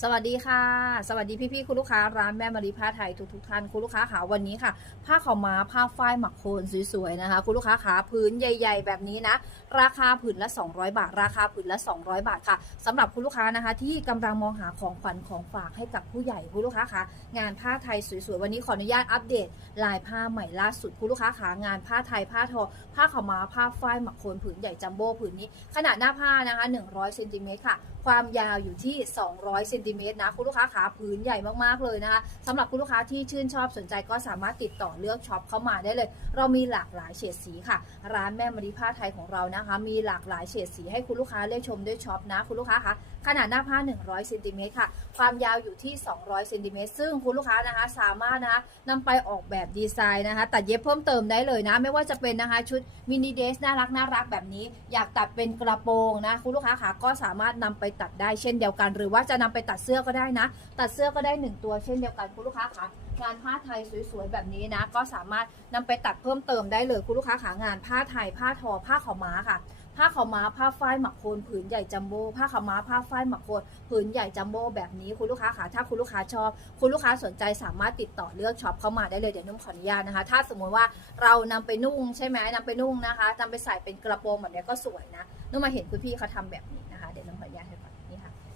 สวัสดีค่ะ สวัสดีพี่ๆคุณลูกค้าร้านแม่มารีผ้าไทยทุกๆท่านคุณลูกค้าขาวันนี้ค่ะ ผ้าขาวม้าผ้าฝ้ายหมักโคนสวยๆนะคะ คุณลูกค้าขาพื้นใหญ่ ๆ แบบนี้นะ ราคาผืนละ 200 บาท ราคาผืนละ 200 บาทค่ะสำหรับคุณลูกค้านะคะ ที่กำลังมองหาของขวัญของฝากให้กับผู้ใหญ่คุณลูกค้าคะงานผ้าไทยสวยๆวันนี้ขออนุญาตอัปเดต ลายผ้าใหม่ล่าสุดคุณลูกค้าขางานผ้าไทยผ้าทอ ผ้าขาวม้าผ้าฝ้ายหมักโคนผืนใหญ่จัมโบ้ผืนนี้ ขนาดหน้าผ้านะคะ 100เซนติเมตรค่ะ ความยาวอยู่ที่ 200เซนติเมตรนะคุณลูกค้าขาผืนใหญ่มากๆเลยนะคะสำหรับคุณลูกค้าที่ชื่นชอบสนใจก็สามารถติดต่อเลือกช็อปเข้ามาได้เลย เรามีหลากหลายเฉดสีค่ะ ร้านแม่มารีผ้าไทยของเรานะคะ มีหลากหลายเฉดสีให้คุณลูกค้าเลือกชมได้ช็อปนะคุณลูกค้าคะขนาดหน้าผ้า 100เซนติเมตรค่ะ ความยาวอยู่ที่ 200เซนติเมตรซึ่งคุณลูกค้านะคะสามารถนะคะนำไปออกแบบดีไซน์นะคะ ตัดเย็บเพิ่มเติมได้เลยนะ ไม่ว่าจะเป็นนะคะชุดมินิเดสน่ารักน่ารักแบบนี้ อยากตัดเป็นกระโปรงนะคุณลูกค้าขาก็สามารถนำไปตัดได้เช่นเดียวกัน หรือว่าจะนำไปตัดัดเสื้อก็ได้นะ ตัดเสื้อก็ได้หนึ่งตัวเช่นเดียวกันคุณลูกค้าขางานผ้าไทยสวยๆแบบนี้นะ ก็สามารถนำไปตัดเพิ่มเติมได้เลยคุณลูกค้าขางานผ้าไทยผ้าทอผ้าขาวม้าค่ะผ้าขาวม้าผ้าฝ้ายหมักโคนผืนใหญ่จัมโบ้ผ้าขาวม้าผ้าฝ้ายหมักโคนผืนใหญ่จัมโบ้แบบนี้คุณลูกค้าขาถ้าคุณลูกค้าชอบ คุณลูกค้าสนใจสามารถติดต่อเลือกช็อปเข้ามาได้เลยเดี๋ยวนุ่มขออนุญาตนะคะ ถ้าสมมติว่าเรานำไปนุ่งใช่ไหมนำไปนุ่งนะคะนำไปใส่เป็นกระโปรงแบบนี้ก็สวยนะนุ่มมาเห็นคุณพี่เขาทำแบบนี้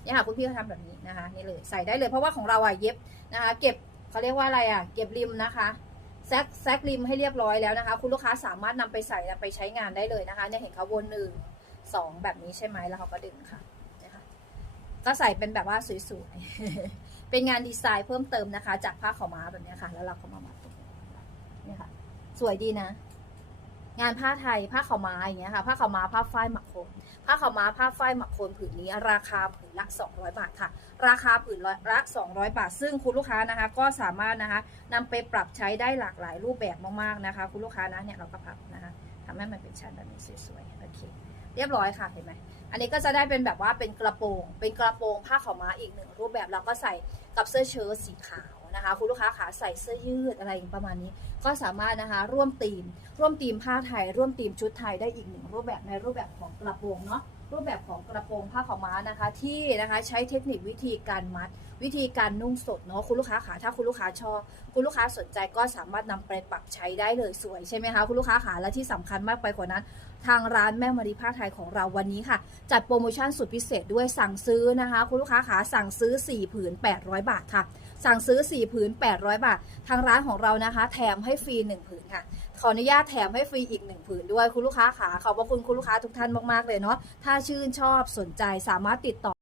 นี่ค่ะค่ะคุณพี่เขาทำแบบนี้นะคะนี่เลยใส่ได้เลยเพราะว่าของเราอะเย็บนะคะ เก็บเขาเรียกว่าอะไรอะ เก็บริมนะคะแซกแซกริมให้เรียบร้อยแล้วนะคะ คุณลูกค้าสามารถนำไปใส่ไปใช้งานได้เลยนะคะเนี่ยเห็นเขาวนหนึ่งสองแบบนี้ใช่ไหมแล้วเขาก็ดึงค่ะนี่ยค่ะก็ใส่เป็นแบบว่าสวยๆเป็นงานดีไซน์เพิ่มเติมนะคะ จากผ้าขาวม้าแบบนี้ค่ะ แล้วเราก็มามัดตรงนี้เนี่ยค่ะ สวยดีนะ งานผ้าไทยผ้าขาวม้าอย่างเงี้ยค่ะผ้าขาวม้าผ้าฝ้ายหมักโคนผ้าขาวม้าผ้าฝ้ายหมักโคนผืนนี้ราคาผืนละ 200 บาทค่ะ ราคาผืนละ 200 บาท ซึ่งคุณลูกค้านะคะก็สามารถนะคะนำไปปรับใช้ได้หลากหลายรูปแบบมากๆนะคะ คุณลูกค้านะเนี่ยเราก็พับนะคะทำให้มันเป็นชั้นแบบนี้สวยๆโอเคเรียบร้อยค่ะเห็นไหมอันนี้ก็จะได้เป็นแบบว่าเป็นกระโปรง เป็นกระโปรงผ้าขาวม้าอีกหนึ่งรูปแบบเราก็ใส่กับเสื้อเชิ้ตสีขาว นะคะ คุณลูกค้าขาใส่เสื้อยืดอะไรประมาณนี้ ก็สามารถนะคะร่วมตีม ร่วมตีมผ้าไทย ร่วมตีมชุดไทยได้อีกหนึ่งรูปแบบในรูปแบบของกระโปรงเนาะรูปแบบของกระโปรงผ้าขาวม้านะคะ ที่นะคะใช้เทคนิควิธีการมัด วิธีการนุ่งสดเนาะคุณลูกค้าขาถ้าคุณลูกค้าชอบ คุณลูกค้าสนใจก็สามารถนำไปปรับใช้ได้เลยสวยใช่ไหมคะคุณลูกค้าขาและที่สำคัญมากไปกว่านั้น ทางร้านแม่มารีผ้าไทยของเราวันนี้ค่ะ จัดโปรโมชั่นสุดพิเศษด้วยสั่งซื้อนะคะ คุณลูกค้าขาสั่งซื้อ 4 ผืน 800 บาทค่ะ สั่งซื้อ 4 ผืน 800 บาท ทางร้านของเรานะคะ แถมให้ฟรี1ผืนค่ะ ขออนุญาตแถมให้ฟรีอีกหนึ่งผืนด้วยคุณลูกค้าขาขอบพระคุณคุณลูกค้าทุกท่านมากๆเลยเนาะถ้าชื่นชอบสนใจสามารถติดต่อ